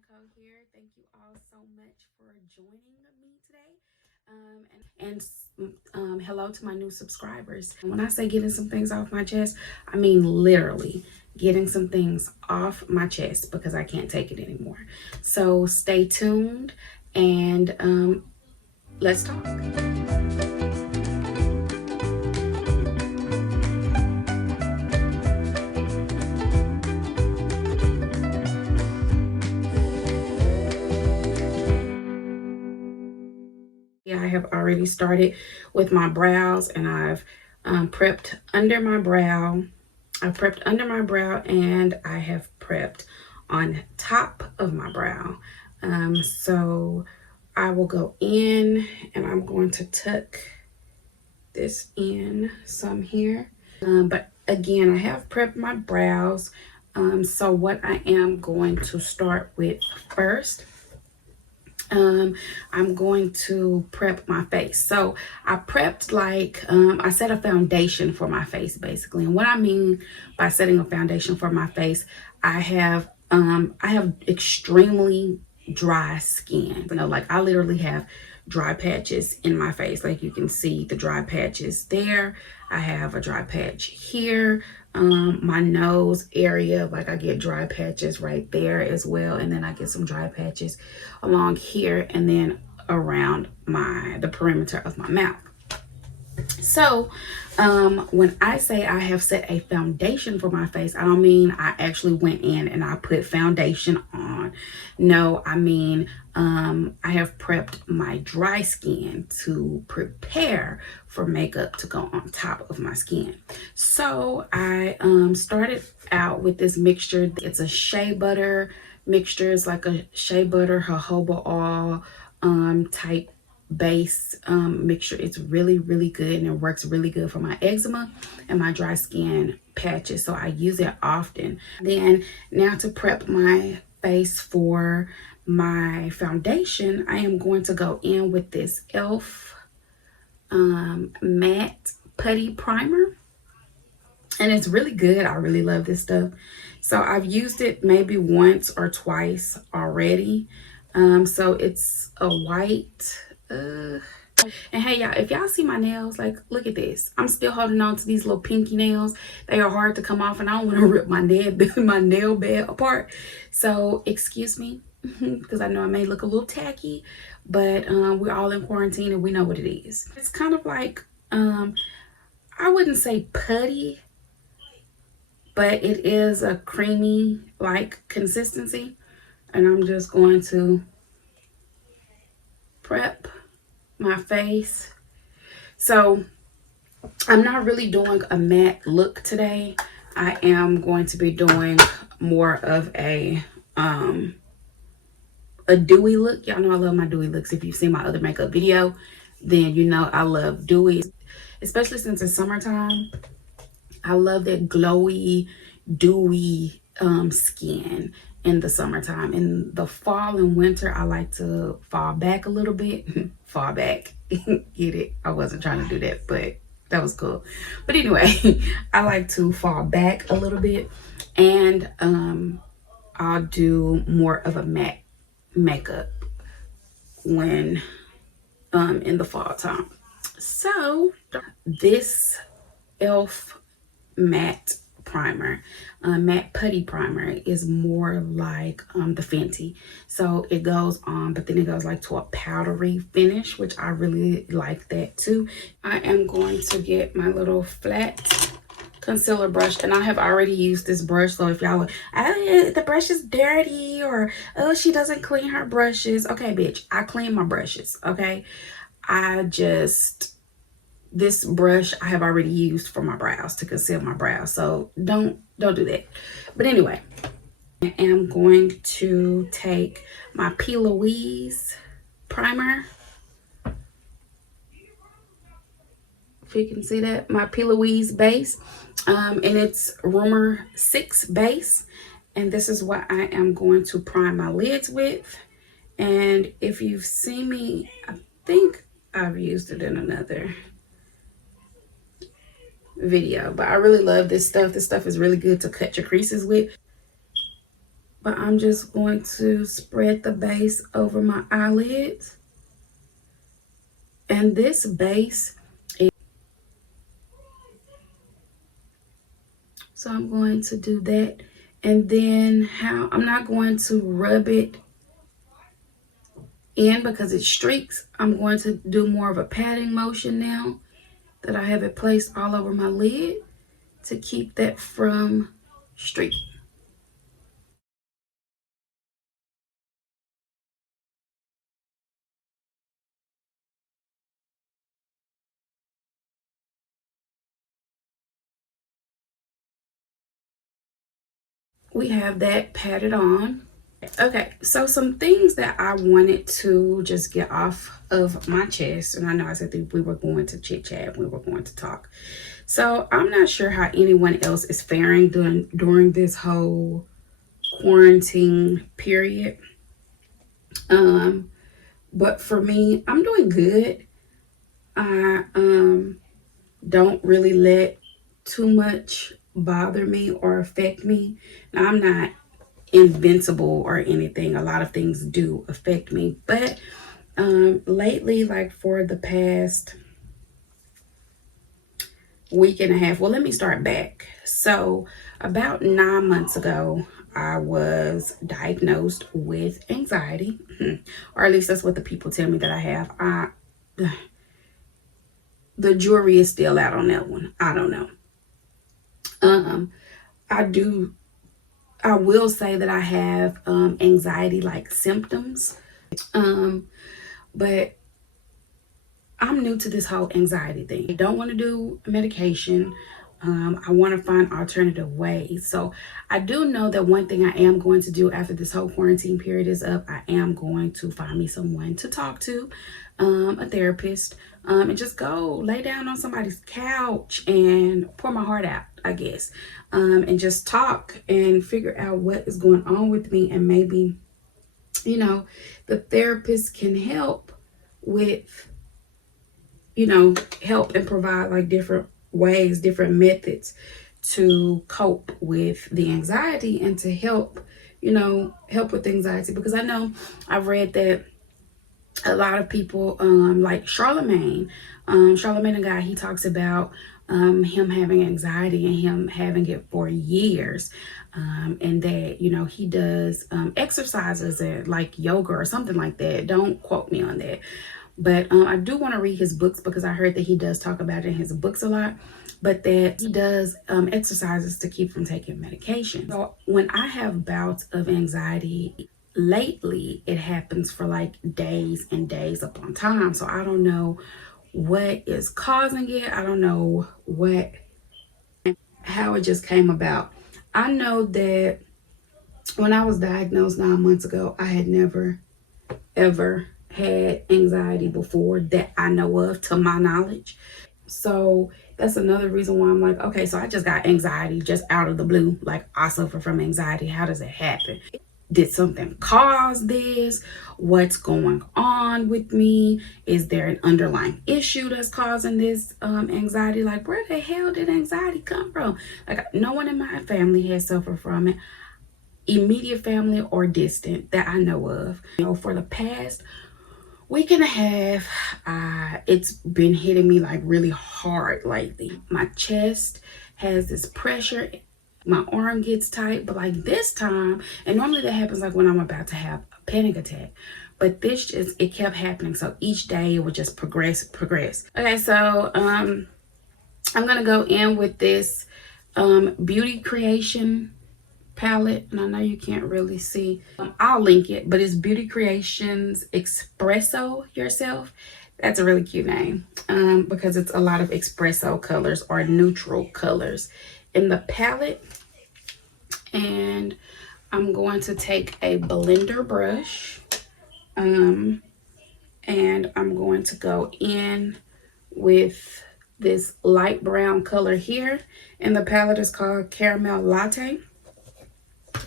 Nicole here. Thank you all so much for joining me today. And hello to my new subscribers. When I say getting some things off my chest, I mean literally getting some things off my chest because I can't take it anymore. So stay tuned and let's talk. I have already started with my brows, and I've prepped under my brow. I've prepped under my brow, and I have prepped on top of my brow. So I will go in, and I'm going to tuck this in some here. But again, I have prepped my brows. So what I am going to start with first, I'm going to prep my face. So I prepped I set a foundation for my face basically. And what I mean by setting a foundation for my face, I have extremely dry skin. Like I literally have dry patches in my face. Like you can see the dry patches there. I have a dry patch here. My nose area, like I get dry patches right there as well, and then I get some dry patches along here and then around the perimeter of my mouth. So when I say I have set a foundation for my face, I don't mean I actually went in and I put foundation on. No, I mean I have prepped my dry skin to prepare for makeup to go on top of my skin. So I started out with this mixture. It's a shea butter mixture. It's like a shea butter jojoba oil type base mixture. It's really good, and it works really good for my eczema and my dry skin patches, so I use it often. Then now to prep my face for my foundation, I am going to go in with this e.l.f. matte putty primer, and it's really good. I really love this stuff. So I've used it maybe once or twice already. So it's a white and hey y'all, if y'all see my nails, like look at this. I'm still holding on to these little pinky nails. They are hard to come off, and I don't want to rip my nail bed apart. So excuse me, because I know I may look a little tacky, but we're all in quarantine and we know what it is. It's kind of like I wouldn't say putty, but it is a creamy like consistency, and I'm just going to prep my face. So I'm not really doing a matte look today. I am going to be doing more of a dewy look. Y'all know I love my dewy looks. If you've seen my other makeup video, then you know I love dewy, especially since it's summertime. I love that glowy, dewy skin in the summertime. In the fall and winter, I like to fall back a little bit. Fall back. Get it? I wasn't trying to do that, but that was cool. But anyway, I like to fall back a little bit, and I'll do more of a matte makeup when in the fall time. So this e.l.f. matte primer, matte putty primer, is more like the Fenty. So it goes on, but then it goes like to a powdery finish, which I really like that too. I am going to get my little flat concealer brush, and I have already used this brush. So if y'all the brush is dirty, or oh, she doesn't clean her brushes, okay bitch, I clean my brushes. Okay, this brush I have already used for my brows to conceal my brows, so don't do that. But anyway, I am going to take my P. Louise primer. If you can see that, my P. Louise base, and it's Rumor 6 base, and this is what I am going to prime my lids with. And if you've seen me, I think I've used it in another video, but I really love this stuff. This stuff is really good to cut your creases with. but I'm just going to spread the base over my eyelids. And this base is, so I'm going to do that. And then I'm not going to rub it in because it streaks. I'm going to do more of a patting motion now that I have it placed all over my lid to keep that from streaking. We have that patted on. Okay, so some things that I wanted to just get off of my chest, and I know I said that we were going to chit chat, we were going to talk. So I'm not sure how anyone else is faring during this whole quarantine period. But for me, I'm doing good. I don't really let too much bother me or affect me. Now, I'm not invincible or anything. A lot of things do affect me, but lately, like for the past week and a half, well, let me start back. So about 9 months ago, I was diagnosed with anxiety, or at least that's what the people tell me that I have. The jury is still out on that one. I don't know. um I do, I will say that I have anxiety like symptoms, um but I'm new to this whole anxiety thing. I don't want to do medication. I want to find alternative ways. So I do know that one thing I am going to do after this whole quarantine period is up, I am going to find me someone to talk to, a therapist, and just go lay down on somebody's couch and pour my heart out, I guess, and just talk and figure out what is going on with me. And maybe, you know, the therapist can help with, help and provide like different ways, different methods to cope with the anxiety and to help, help with anxiety. Because I know I've read that a lot of people, like Charlemagne the guy, he talks about him having anxiety and him having it for years, and that he does exercises and like yoga or something like that. Don't quote me on that, but I do want to read his books because I heard that he does talk about it in his books a lot, but that he does exercises to keep from taking medication. So when I have bouts of anxiety, lately it happens for like days and days upon time. So I don't know what is causing it. I don't know how it just came about. I know that when I was diagnosed 9 months ago, I had never ever had anxiety before that I know of, to my knowledge. So that's another reason why I'm like, okay, so I just got anxiety just out of the blue. Like, I suffer from anxiety. How does it happen? Did something cause this? What's going on with me? Is there an underlying issue that's causing this anxiety? Like, where the hell did anxiety come from? Like, no one in my family has suffered from it, immediate family or distant that I know of. For the past week and a half, it's been hitting me like really hard lately. My chest has this pressure, my arm gets tight, but like this time, and normally that happens like when I'm about to have a panic attack, but this just, it kept happening. So each day it would just progress. Okay, so I'm gonna go in with this beauty creation palette, and I know you can't really see. I'll link it, but it's Beauty Creations Espresso Yourself. That's a really cute name, because it's a lot of espresso colors or neutral colors in the palette. And I'm going to take a blender brush, and I'm going to go in with this light brown color here, and the palette is called Caramel Latte.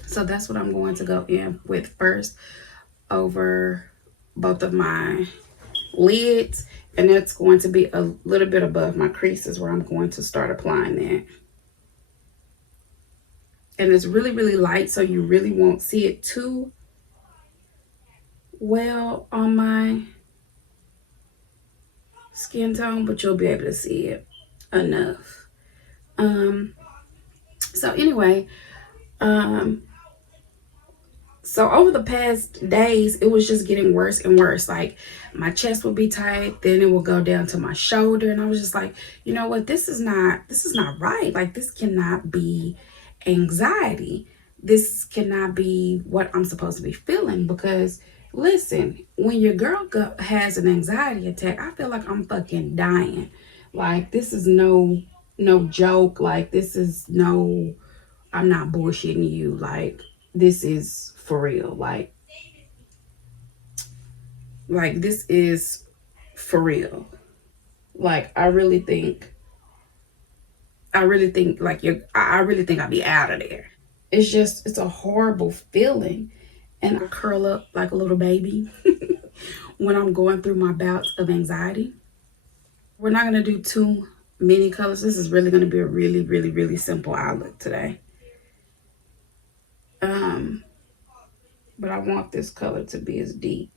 So that's what I'm going to go in with first over both of my lids, and it's going to be a little bit above my creases where I'm going to start applying that. And it's really, really light, so you really won't see it too well on my skin tone, but you'll be able to see it enough. So anyway, um, so over the past days, it was just getting worse and worse. Like my chest would be tight, then it would go down to my shoulder, and I was just like, you know what, this is not right. Like this cannot be anxiety. This cannot be what I'm supposed to be feeling, because listen, when your girl has an anxiety attack, I feel like I'm fucking dying. Like this is no joke. Like this is no, I'm not bullshitting you. Like this is for real. Like this is for real. Like I really think like I really think I'll be out of there. It's a horrible feeling. And I curl up like a little baby when I'm going through my bouts of anxiety. We're not gonna do too many colors. This is really gonna be a really, really, really simple eye look today. Um, but I want this color to be as deep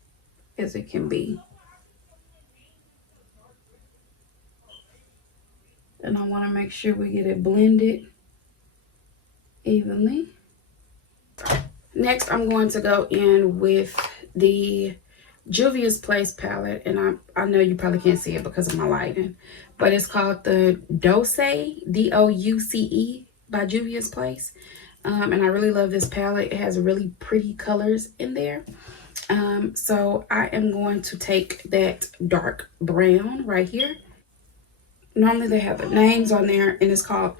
as it can be. And I want to make sure we get it blended evenly. Next, I'm going to go in with the Juvia's Place palette. And I know you probably can't see it because of my lighting. But it's called the Douce, Douce, by Juvia's Place. And I really love this palette. It has really pretty colors in there. So I am going to take that dark brown right here. Normally they have the names on there, and it's called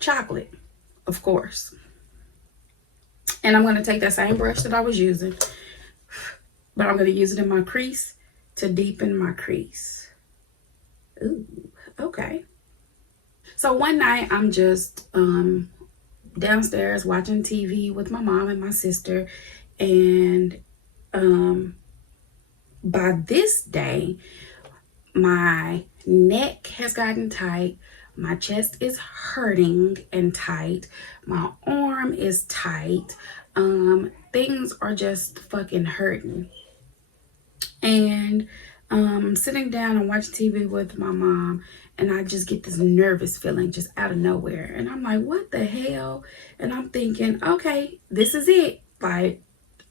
Chocolate, of course. And I'm going to take that same brush that I was using, but I'm going to use it in my crease to deepen my crease. Ooh, okay. So one night I'm just downstairs watching TV with my mom and my sister, and by this day, my neck has gotten tight. My chest is hurting and tight. My arm is tight. Things are just fucking hurting. And sitting down and watching TV with my mom, and I just get this nervous feeling just out of nowhere. And I'm like, what the hell? And I'm thinking, okay, this is it. Like,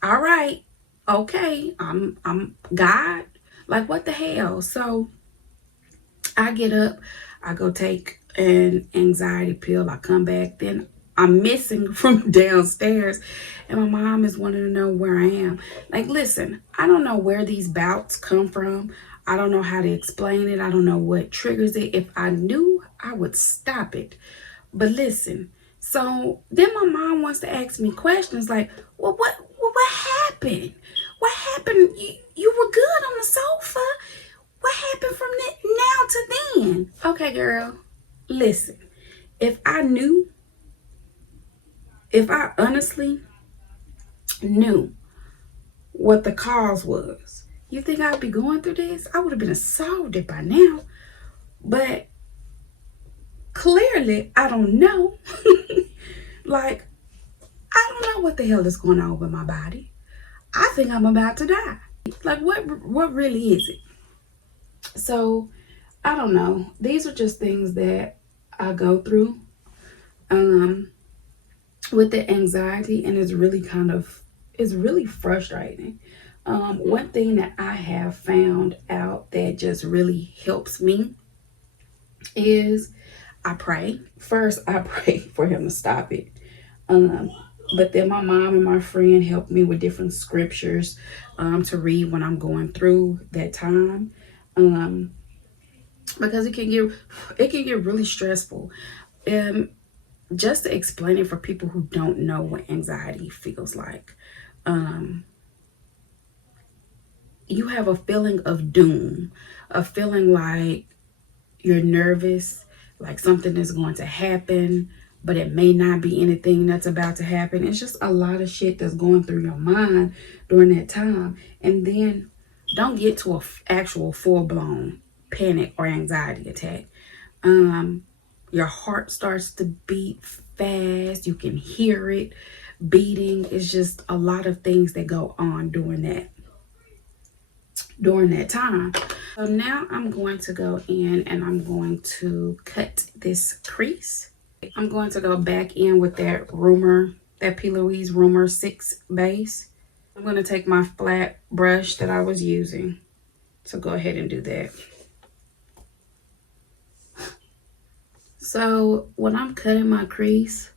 all right, okay, I'm God. Like, what the hell? So I get up, I go take an anxiety pill, I come back, then I'm missing from downstairs, and my mom is wanting to know where I am. Like, listen, I don't know where these bouts come from. I don't know how to explain it. I don't know what triggers it. If I knew, I would stop it. But listen, so then my mom wants to ask me questions like, well, what happened? What happened? You were good on the sofa. What happened from now to then? Okay, girl, listen. If I knew, if I honestly knew what the cause was, you think I'd be going through this? I would have been solved it by now. But clearly, I don't know. Like, I don't know what the hell is going on with my body. I think I'm about to die. Like, what really is it? So, I don't know. These are just things that I go through with the anxiety, and it's really frustrating. One thing that I have found out that just really helps me is I pray. First, I pray for him to stop it. But then my mom and my friend help me with different scriptures to read when I'm going through that time. Because it can get really stressful. Just to explain it for people who don't know what anxiety feels like. You have a feeling of doom, a feeling like you're nervous, like something is going to happen, but it may not be anything that's about to happen. It's just a lot of shit that's going through your mind during that time. And then don't get to a actual full-blown panic or anxiety attack. Your heart starts to beat fast. You can hear it beating. It's just a lot of things that go on during that time. So now I'm going to go in and I'm going to cut this crease. I'm going to go back in with that P. Louise Rumor 6 base. I'm going to take my flat brush that I was using. So go ahead and do that. So when I'm cutting my crease,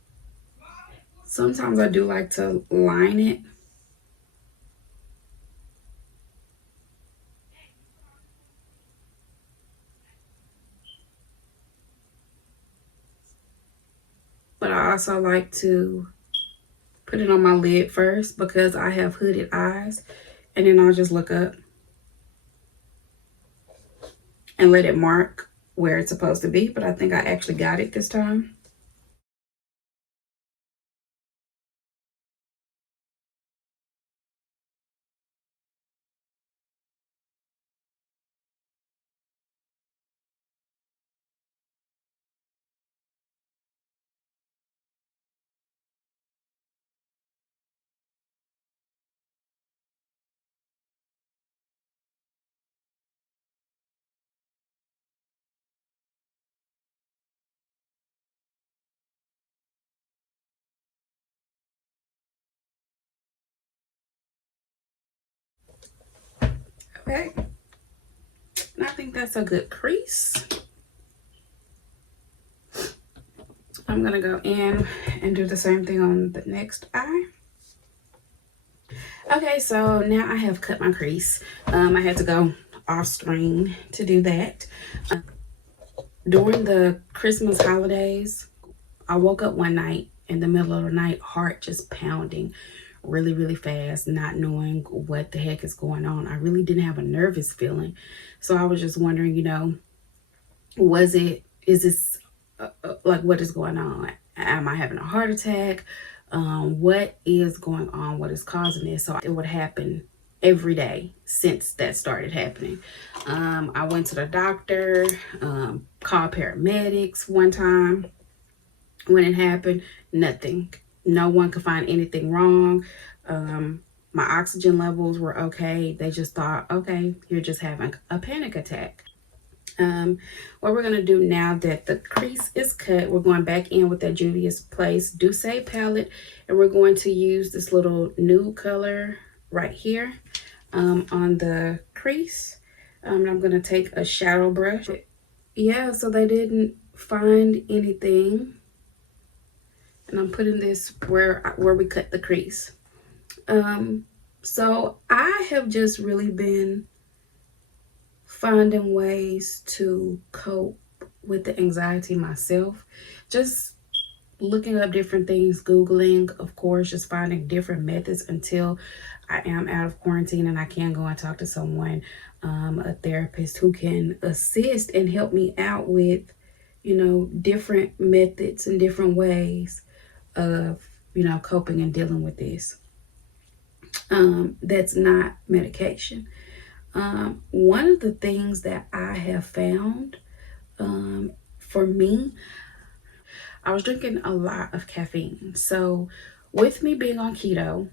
sometimes I do like to line it. But I also like to put it on my lid first because I have hooded eyes. And then I'll just look up and let it mark where it's supposed to be. But I think I actually got it this time. Okay. And I think that's a good crease. I'm going to go in and do the same thing on the next eye. Okay, so now I have cut my crease. I had to go off screen to do that. During the Christmas holidays, I woke up one night in the middle of the night, heart just pounding really, really fast, not knowing what the heck is going on. I really didn't have a nervous feeling. So I was just wondering, is this like, what is going on? Am I having a heart attack? What is going on? What is causing this? So it would happen every day since that started happening. I went to the doctor, called paramedics one time when it happened. Nothing. No one could find anything wrong. My oxygen levels were okay. They just thought, okay, you're just having a panic attack. What we're going to do now that the crease is cut, we're going back in with that Juvia's Place Douce palette, and we're going to use this little nude color right here on the crease. I'm going to take a shadow brush. Yeah, so they didn't find anything, and I'm putting this where we cut the crease. So I have just really been finding ways to cope with the anxiety myself, just looking up different things, Googling, of course, just finding different methods until I am out of quarantine and I can go and talk to someone, a therapist who can assist and help me out with, different methods and different ways of, coping and dealing with this. That's not medication. One of the things that I have found for me, I was drinking a lot of caffeine. So with me being on keto,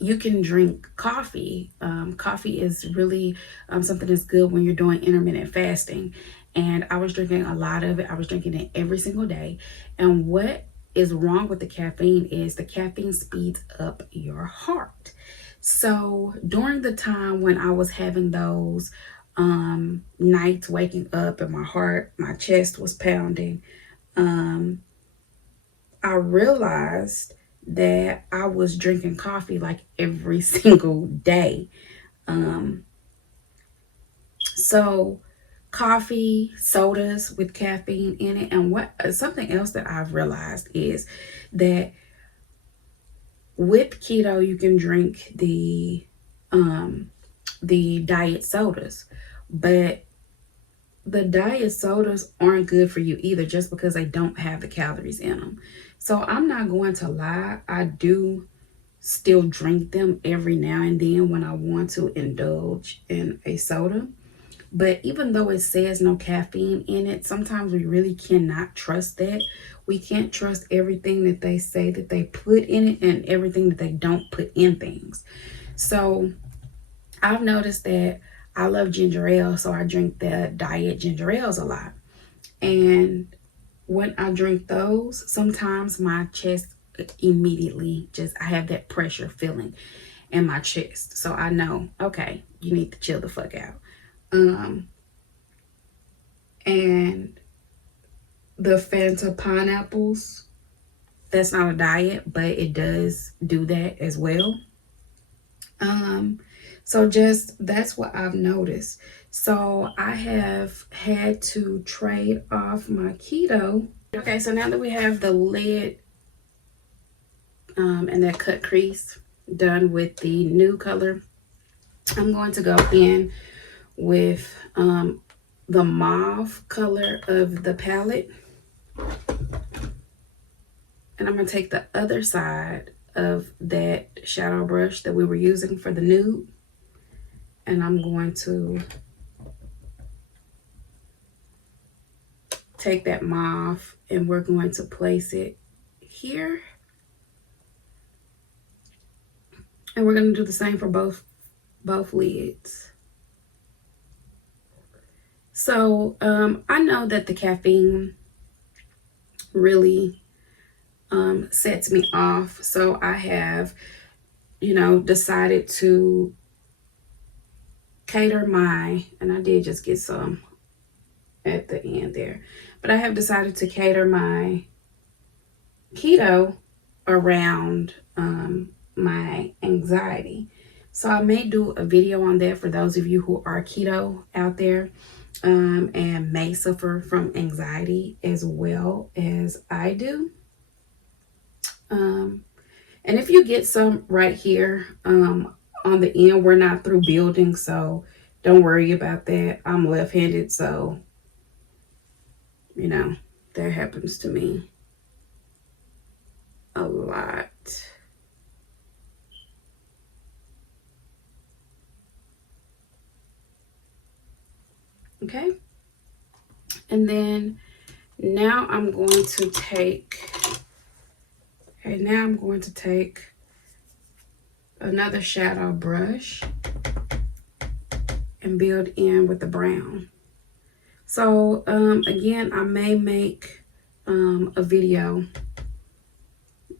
you can drink coffee. Coffee is really something that's good when you're doing intermittent fasting. And I was drinking a lot of it. I was drinking it every single day. And what is wrong with the caffeine is the caffeine speeds up your heart. So during the time when I was having those nights waking up and my chest was pounding, I realized that I was drinking coffee like every single day. So coffee, sodas with caffeine in it, and something else that I've realized is that with keto you can drink the diet sodas, but the diet sodas aren't good for you either just because they don't have the calories in them. So I'm not going to lie, I do still drink them every now and then when I want to indulge in a soda. But even though it says no caffeine in it, sometimes we really cannot trust that. We can't trust everything that they say that they put in it and everything that they don't put in things. So I've noticed that I love ginger ale, so I drink the diet ginger ales a lot. And when I drink those, sometimes my chest immediately just, I have that pressure feeling in my chest. So I know, okay, you need to chill the fuck out. And the Fanta pineapples, that's not a diet, but it does do that as well. So just that's what I've noticed. So I have had to trade off my keto. Okay, so now that we have the lid and that cut crease done with the nude color, I'm going to go in with the mauve color of the palette. And I'm going to take the other side of that shadow brush that we were using for the nude. And I'm going to take that mauve and we're going to place it here. And we're going to do the same for both lids. So I know that the caffeine really sets me off. So I have, decided to cater my, and I did just get some at the end there, but I have decided to cater my keto around my anxiety. So I may do a video on that for those of you who are keto out there and may suffer from anxiety as well as I do. And if you get some right here on the end, we're not through building, so don't worry about that. I'm left-handed, so, that happens to me a lot. Okay. And then now I'm going to take, another shadow brush and build in with the brown. So again, I may make a video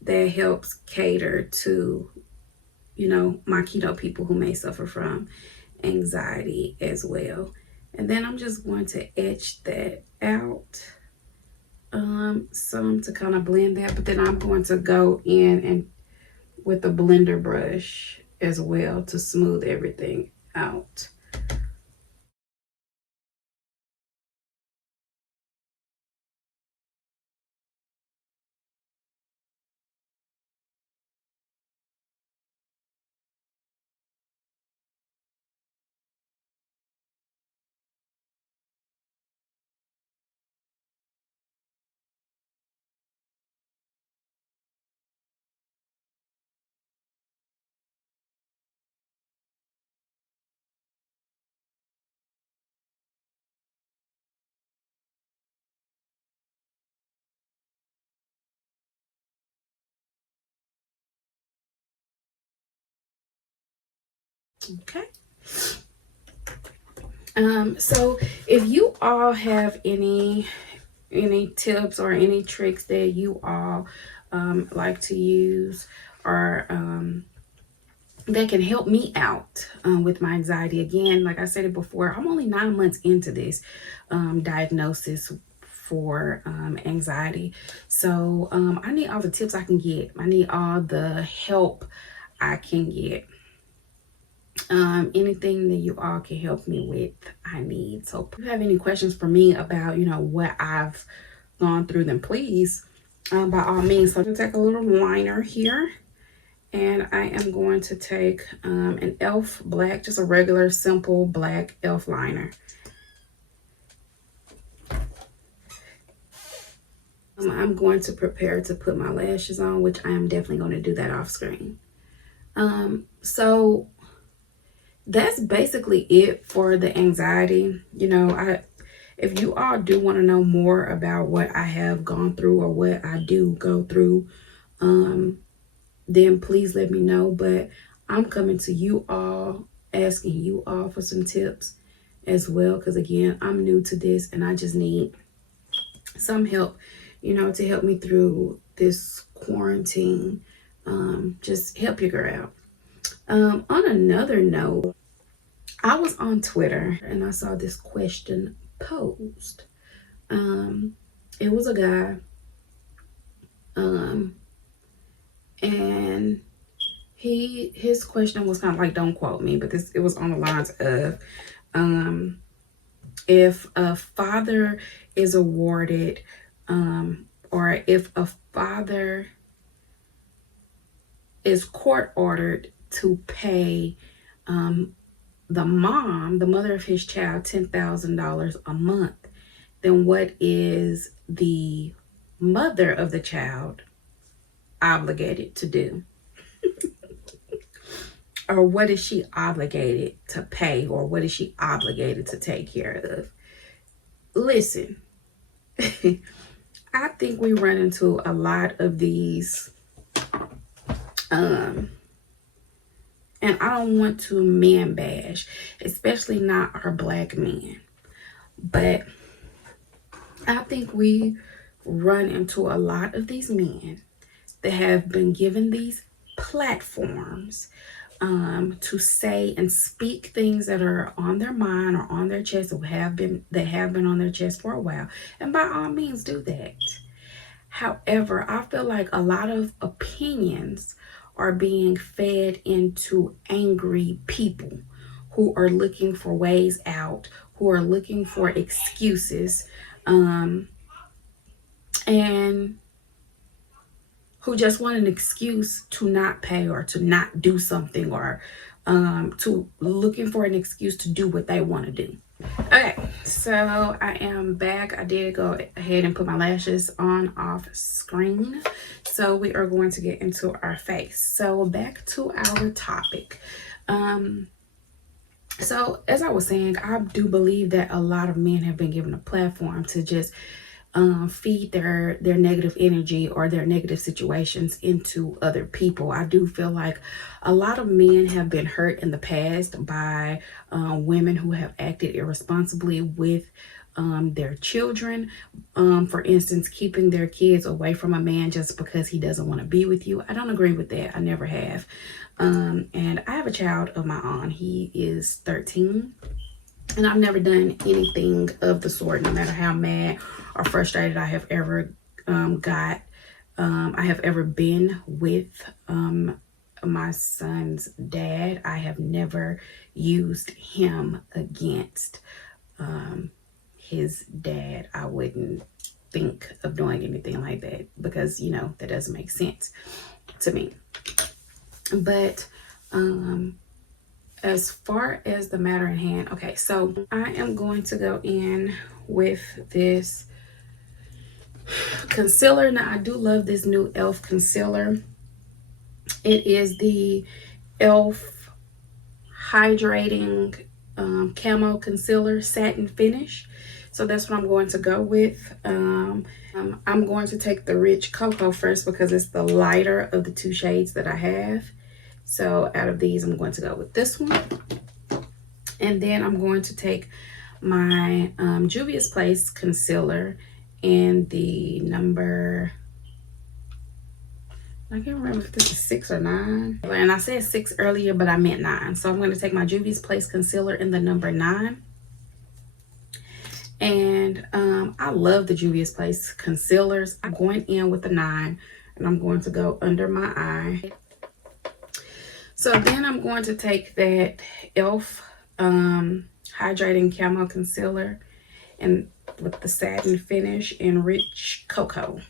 that helps cater to, my keto people who may suffer from anxiety as well. And then I'm just going to etch that out some to kind of blend that, but then I'm going to go in and with a blender brush as well to smooth everything out. Okay. So if you all have any tips or any tricks that you all like to use or that can help me out with my anxiety. Again, like I said it before, I'm only 9 months into this diagnosis for anxiety. So I need all the tips I can get. I need all the help I can get. Anything that you all can help me with, I need. So if you have any questions for me about, what I've gone through, then please, by all means. So I'm going to take a little liner here. And I am going to take an e.l.f. black, just a regular, simple black e.l.f. liner. I'm going to prepare to put my lashes on, which I am definitely going to do that off screen. So that's basically it for the anxiety. You know, if you all do want to know more about what I have gone through or what I do go through, then please let me know. But I'm coming to you all, asking you all for some tips as well, because again, I'm new to this and I just need some help, you know, to help me through this quarantine. Just help your girl out. On another note, I was on Twitter and I saw this question posed. Um, it was a guy, um, and his question was kind of like, don't quote me, but it was on the lines of, um, if a father is awarded, or if a father is court ordered to pay, the mom, the mother of his child, $10,000 a month, then what is the mother of the child obligated to do? Or what is she obligated to pay? Or what is she obligated to take care of? Listen, I think we run into a lot of these, and I don't want to man bash, especially not our Black men, but I think we run into a lot of these men that have been given these platforms, to say and speak things that are on their mind or on their chest, or have been on their chest for a while. And by all means, do that. However, I feel like a lot of opinions are being fed into angry people who are looking for ways out, who are looking for excuses, and who just want an excuse to not pay or to not do something, or to looking for an excuse to do what they want to do. Okay, so I am back. I did go ahead and put my lashes on off screen. So we are going to get into our face. So back to our topic. So as I was saying, I do believe that a lot of men have been given a platform to just feed their negative energy or their negative situations into other people. I do feel like a lot of men have been hurt in the past by women who have acted irresponsibly with their children. For instance, keeping their kids away from a man just because he doesn't want to be with you. I don't agree with that. I never have. And I have a child of my own. He is 13. And I've never done anything of the sort, no matter how mad or frustrated I have ever I have ever been with my son's dad. I have never used him against his dad. I wouldn't think of doing anything like that because, you know, that doesn't make sense to me. But as far as the matter at hand, okay, so I am going to go in with this concealer. Now, I do love this new e.l.f. concealer. It is the e.l.f. Hydrating Camo Concealer Satin Finish. So that's what I'm going to go with. I'm going to take the Rich Cocoa first because it's the lighter of the two shades that I have. So out of these, I'm going to go with this one. And then I'm going to take my Juvia's Place concealer in the number, I can't remember if this is 6 or 9. And I said 6 earlier, but I meant 9. So I'm going to take my Juvia's Place concealer in the number 9. And I love the Juvia's Place concealers. I'm going in with the 9, and I'm going to go under my eye. So then I'm going to take that e.l.f. Hydrating Camo Concealer and with the satin finish in Rich Cocoa.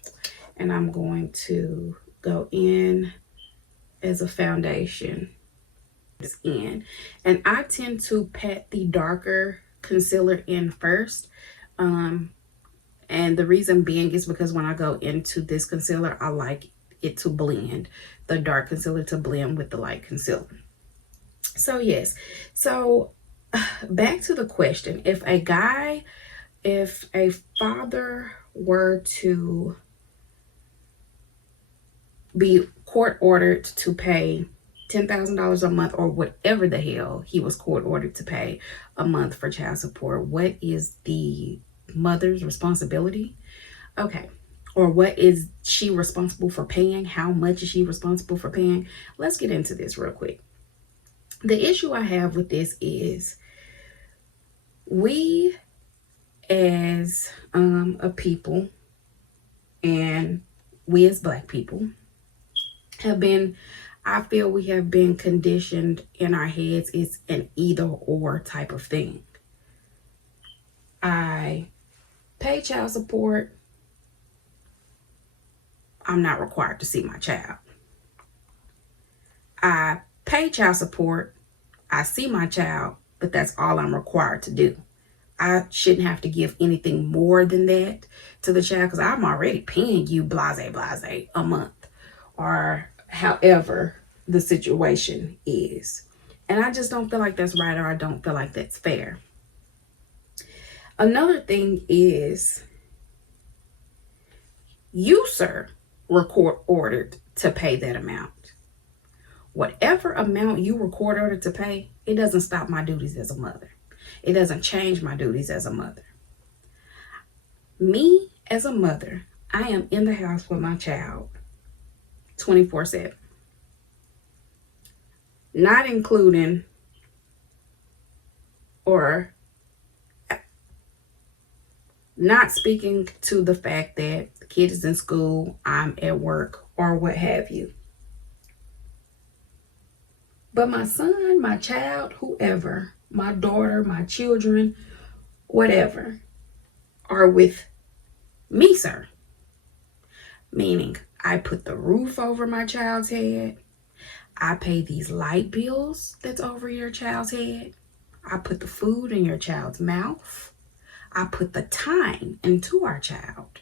And I'm going to go in as a foundation. And I tend to pat the darker concealer in first. And the reason being is because when I go into this concealer, I like it to blend, the dark concealer to blend with the light concealer. So yes. So back to the question. If a father were to be court ordered to pay $10,000 a month, or whatever the hell he was court ordered to pay a month for child support, what is the mother's responsibility? Okay. Or what is she responsible for paying? How much is she responsible for paying? Let's get into this real quick. The issue I have with this is we as a people, and we as Black people have been, I feel we have been conditioned in our heads. It's an either or type of thing. I pay child support. I'm not required to see my child. I pay child support. I see my child, but that's all I'm required to do. I shouldn't have to give anything more than that to the child because I'm already paying you blase a month, or however the situation is. And I just don't feel like that's right, or I don't feel like that's fair. Another thing is, you, sir, were court ordered to pay that amount. Whatever amount you were court ordered to pay, it doesn't stop my duties as a mother. It doesn't change my duties as a mother. Me as a mother, I am in the house with my child 24/7. Not including or not speaking to the fact that the kid is in school, I'm at work, or what have you. But my son, my child, whoever, my daughter, my children, whatever, are with me, sir. Meaning, I put the roof over my child's head. I pay these light bills that's over your child's head. I put the food in your child's mouth. I put the time into our child.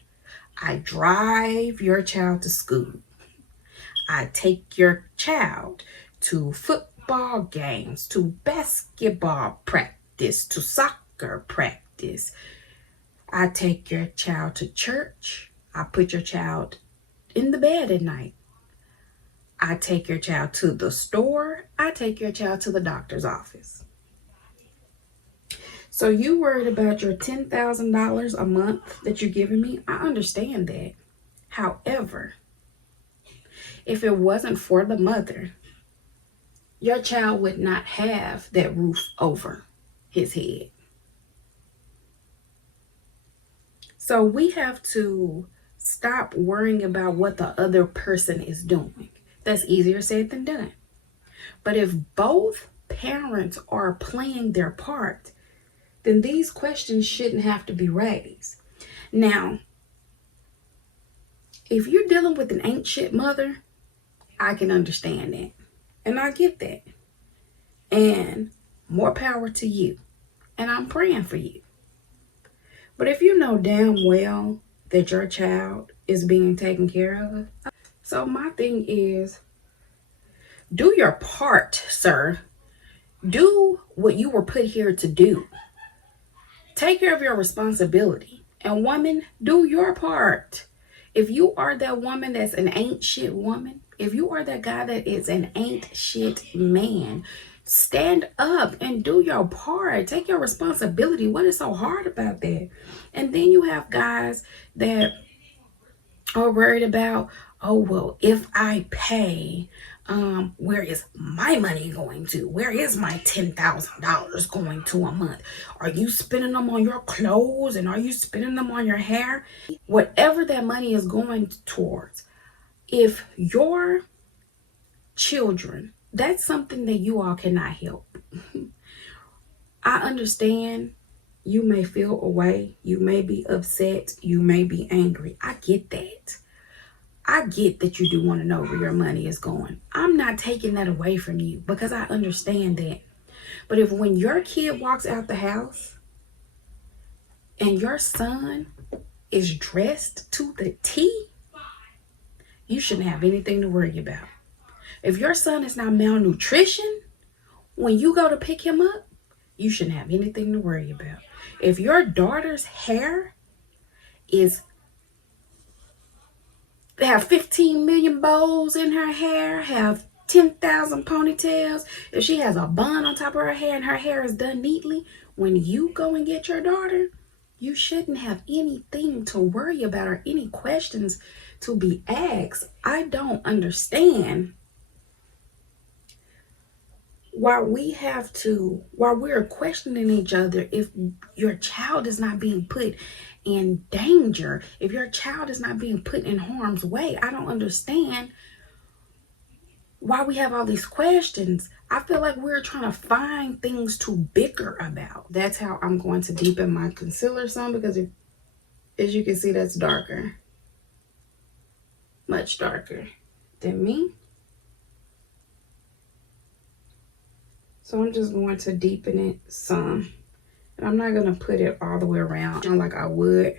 I drive your child to school. I take your child to football games, to basketball practice, to soccer practice. I take your child to church. I put your child in the bed at night. I take your child to the store. I take your child to the doctor's office. So you worried about your $10,000 a month that you're giving me? I understand that. However, if it wasn't for the mother, your child would not have that roof over his head. So we have to stop worrying about what the other person is doing. That's easier said than done. But if both parents are playing their part, then these questions shouldn't have to be raised. Now, if you're dealing with an ain't shit mother, I can understand that. And I get that. And more power to you. And I'm praying for you. But if you know damn well that your child is being taken care of, so my thing is, do your part, sir. Do what you were put here to do. Take care of your responsibility. And woman, do your part. If you are that woman that's an ain't shit woman, if you are that guy that is an ain't shit man, stand up and do your part. Take your responsibility. What is so hard about that? And then you have guys that are worried about, oh, well, if I pay, where is my money going to? Where is my $10,000 going to a month? Are you spending them on your clothes, and are you spending them on your hair? Whatever that money is going towards, if your children, that's something that you all cannot help. I understand you may feel away, you may be upset, you may be angry. I get that. I get that you do want to know where your money is going. I'm not taking that away from you because I understand that. But if when your kid walks out the house and your son is dressed to the T, you shouldn't have anything to worry about. If your son is not malnutrition When you go to pick him up, you shouldn't have anything to worry about. If your daughter's hair is have 15 million bows in her hair, have 10,000 ponytails, if she has a bun on top of her hair and her hair is done neatly, when you go and get your daughter, you shouldn't have anything to worry about or any questions to be asked. I don't understand why we're questioning each other if your child is not being put in danger, if your child is not being put in harm's way. I don't understand why we have all these questions. I feel like we're trying to find things to bicker about. That's how I'm going to deepen my concealer some, because as you can see, that's darker, much darker than me. So I'm just going to deepen it some. And I'm not going to put it all the way around like I would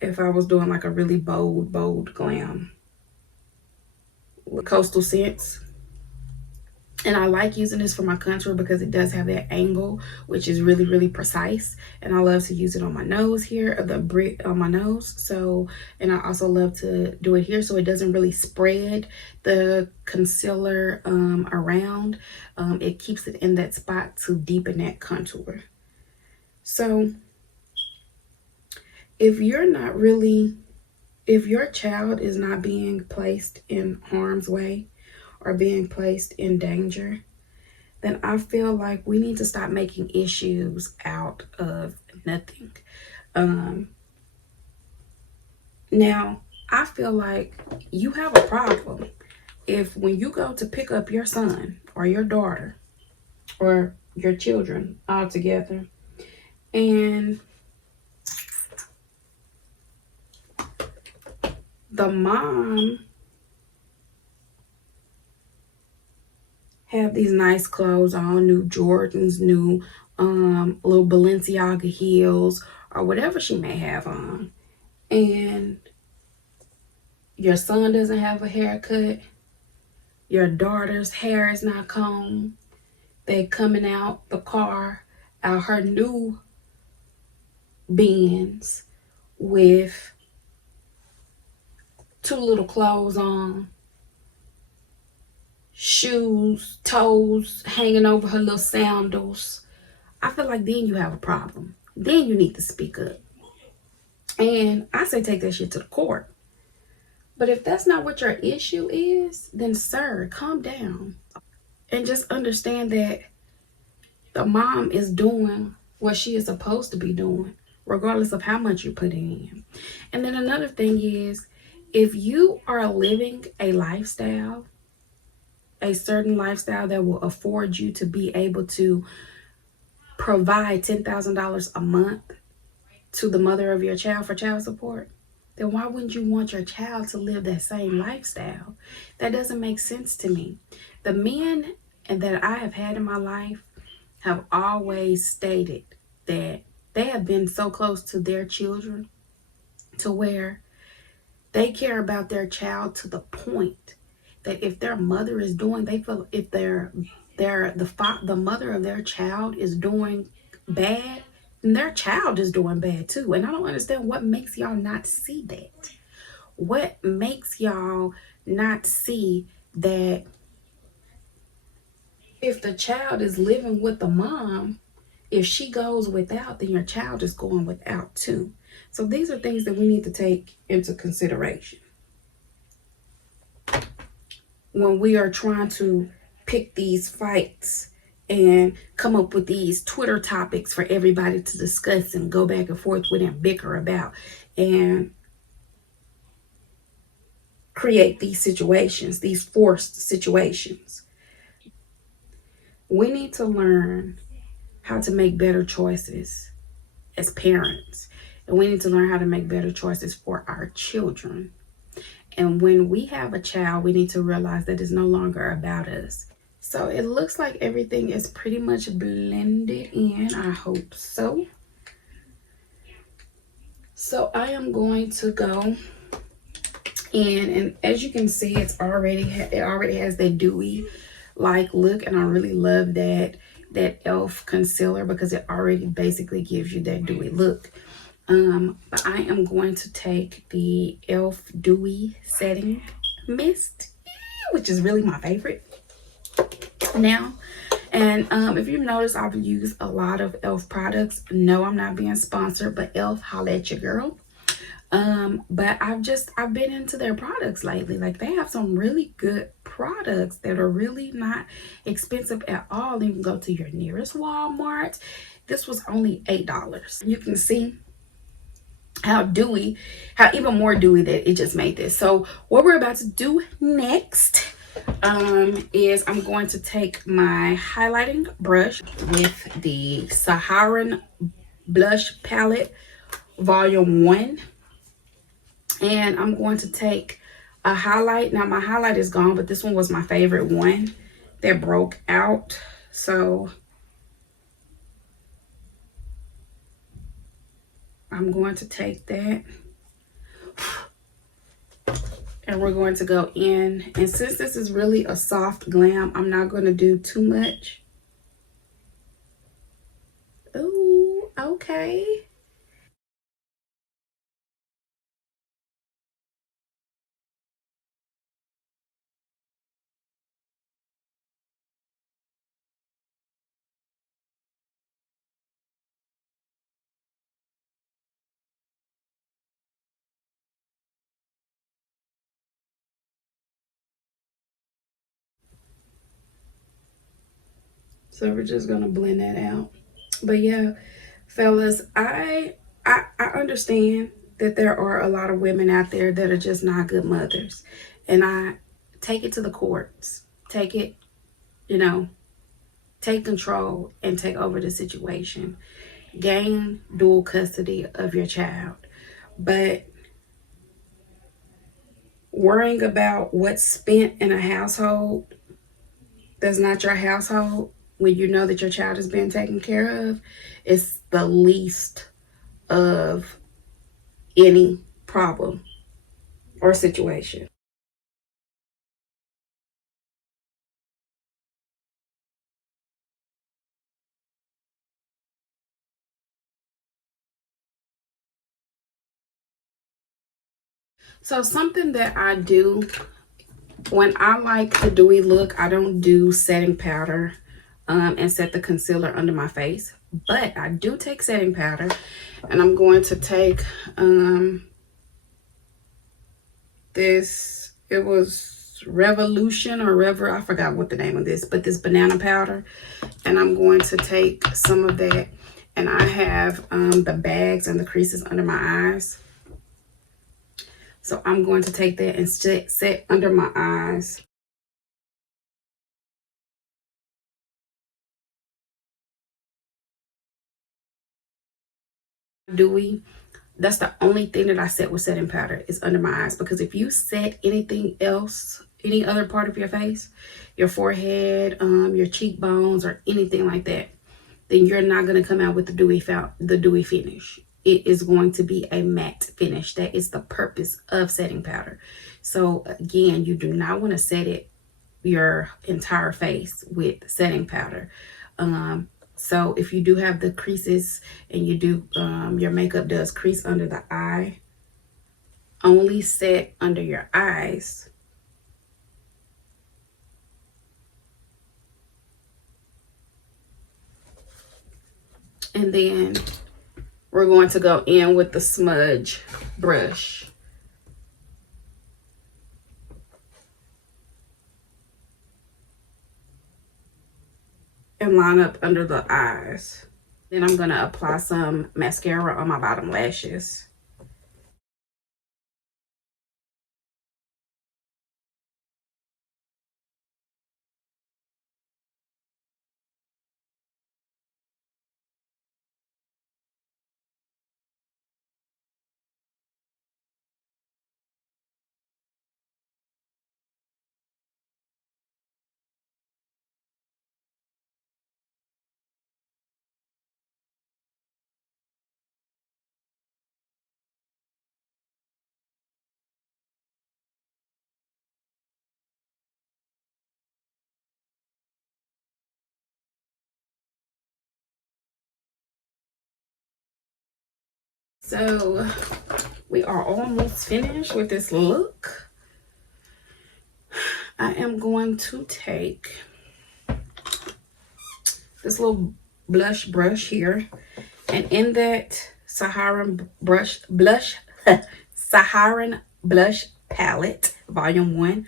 if I was doing like a really bold glam with Coastal Scents. And I like using this for my contour because it does have that angle, which is really precise. And I love to use it on my nose here, the brick on my nose. So, and I also love to do it here so it doesn't really spread the concealer around. It keeps it in that spot to deepen that contour. So if your child is not being placed in harm's way or being placed in danger, then I feel like we need to stop making issues out of nothing. Now, I feel like you have a problem if when you go to pick up your son or your daughter or your children all together, and the mom have these nice clothes on, new Jordans, new little Balenciaga heels, or whatever she may have on, and your son doesn't have a haircut, your daughter's hair is not combed, they coming out the car, out her new Benz with two little clothes on, shoes, toes hanging over her little sandals. I feel like then you have a problem. Then you need to speak up. And I say take that shit to the court. But if that's not what your issue is, then sir, calm down. And just understand that the mom is doing what she is supposed to be doing, regardless of how much you're putting in. And then another thing is, if you are living a lifestyle, a certain lifestyle that will afford you to be able to provide $10,000 a month to the mother of your child for child support, then why wouldn't you want your child to live that same lifestyle? That doesn't make sense to me. The men that I have had in my life have always stated that they have been so close to their children to where they care about their child to the point that if their mother is doing, they feel if the mother of their child is doing bad, then their child is doing bad too. And I don't understand what makes y'all not see that. What makes y'all not see that if the child is living with the mom, if she goes without, then your child is going without too. So these are things that we need to take into consideration when we are trying to pick these fights and come up with these Twitter topics for everybody to discuss and go back and forth with and bicker about and create these situations, these forced situations. We need to learn how to make better choices as parents. And we need to learn how to make better choices for our children. And when we have a child, we need to realize that it's no longer about us. So it looks like everything is pretty much blended in. I hope so. So I am going to go And as you can see, it already has that dewy like look, and I really love that elf concealer because it already basically gives you that dewy look. But I am going to take the elf dewy setting mist, which is really my favorite now. And if you've noticed, I've used a lot of elf products. No, I'm not being sponsored, but elf, holla at your girl. But I've been into their products lately. Like, they have some really good products that are really not expensive at all. You can go to your nearest Walmart. This was only $8. You can see how dewy, how even more dewy that it just made this. So what we're about to do next is I'm going to take my highlighting brush with the Saharan Blush Palette Volume 1. And I'm going to take a highlight. Now my highlight is gone, but this one was my favorite one that broke out. So I'm going to take that. And we're going to go in. And since this is really a soft glam, I'm not going to do too much. Ooh, okay. So we're just going to blend that out. But yeah, fellas, I understand that there are a lot of women out there that are just not good mothers. And I take it to the courts. Take it, you know, take control and take over the situation. Gain dual custody of your child. But worrying about what's spent in a household that's not your household when you know that your child is being taken care of is the least of any problem or situation. So something that I do when I like the dewy look, I don't do setting powder and set the concealer under my face, but I do take setting powder, and I'm going to take this, it was Revolution or Rever, I forgot what the name of this, but this banana powder, and I'm going to take some of that, and I have the bags and the creases under my eyes. So I'm going to take that and set under my eyes. Dewy. That's the only thing that I set with setting powder is under my eyes. Because if you set anything else, any other part of your face, your forehead, your cheekbones, or anything like that, then you're not going to come out with the dewy finish. It is going to be a matte finish. That is the purpose of setting powder. So again, you do not want to set it your entire face with setting powder. So if you do have the creases and you do your makeup does crease under the eye, only set under your eyes. And then we're going to go in with the smudge brush and line up under the eyes. Then I'm going to apply some mascara on my bottom lashes. So we are almost finished with this look. I am going to take this little blush brush here, and in that Saharan Saharan blush palette, volume 1,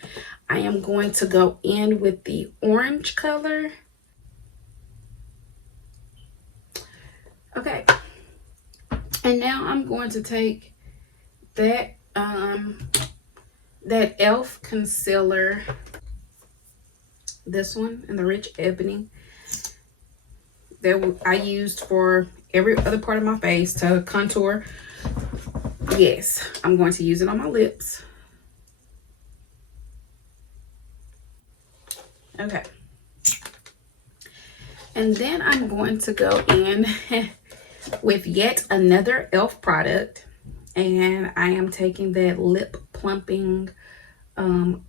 I am going to go in with the orange color. Okay, and now I'm going to take that that e.l.f. concealer, this one in the rich ebony, that I used for every other part of my face to contour. Yes, I'm going to use it on my lips. Okay, and then I'm going to go in with yet another e.l.f. product, and I am taking that lip plumping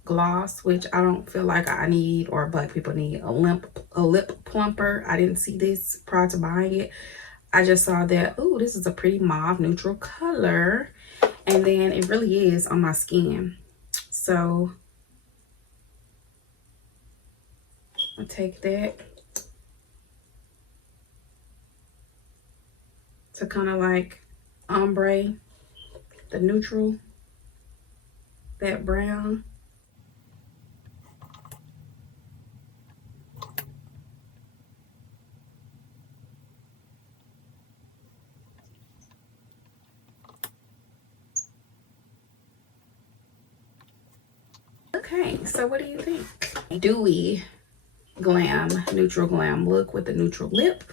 gloss, which I don't feel like I need, or black people need, a lip plumper. I didn't see this prior to buying it. I just saw that, oh, this is a pretty mauve neutral color, and then it really is on my skin. So I'll take that to kind of like ombre the neutral, that brown. Okay, so what do you think? Dewy glam, neutral glam look with the neutral lip.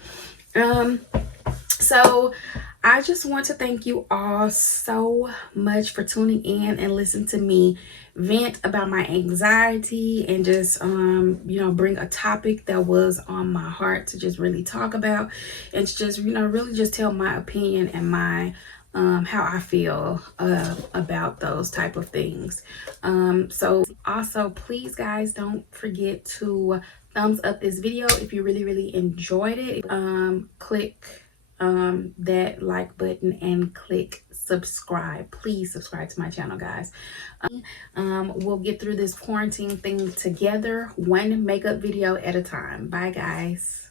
So I just want to thank you all so much for tuning in and listening to me vent about my anxiety, and just you know, bring a topic that was on my heart to just really talk about, and just, you know, really just tell my opinion and my how I feel about those type of things. So also, please guys, don't forget to thumbs up this video if you really enjoyed it. Click that like button and click subscribe. Please subscribe to my channel, guys. We'll get through this quarantine thing together, one makeup video at a time. Bye guys.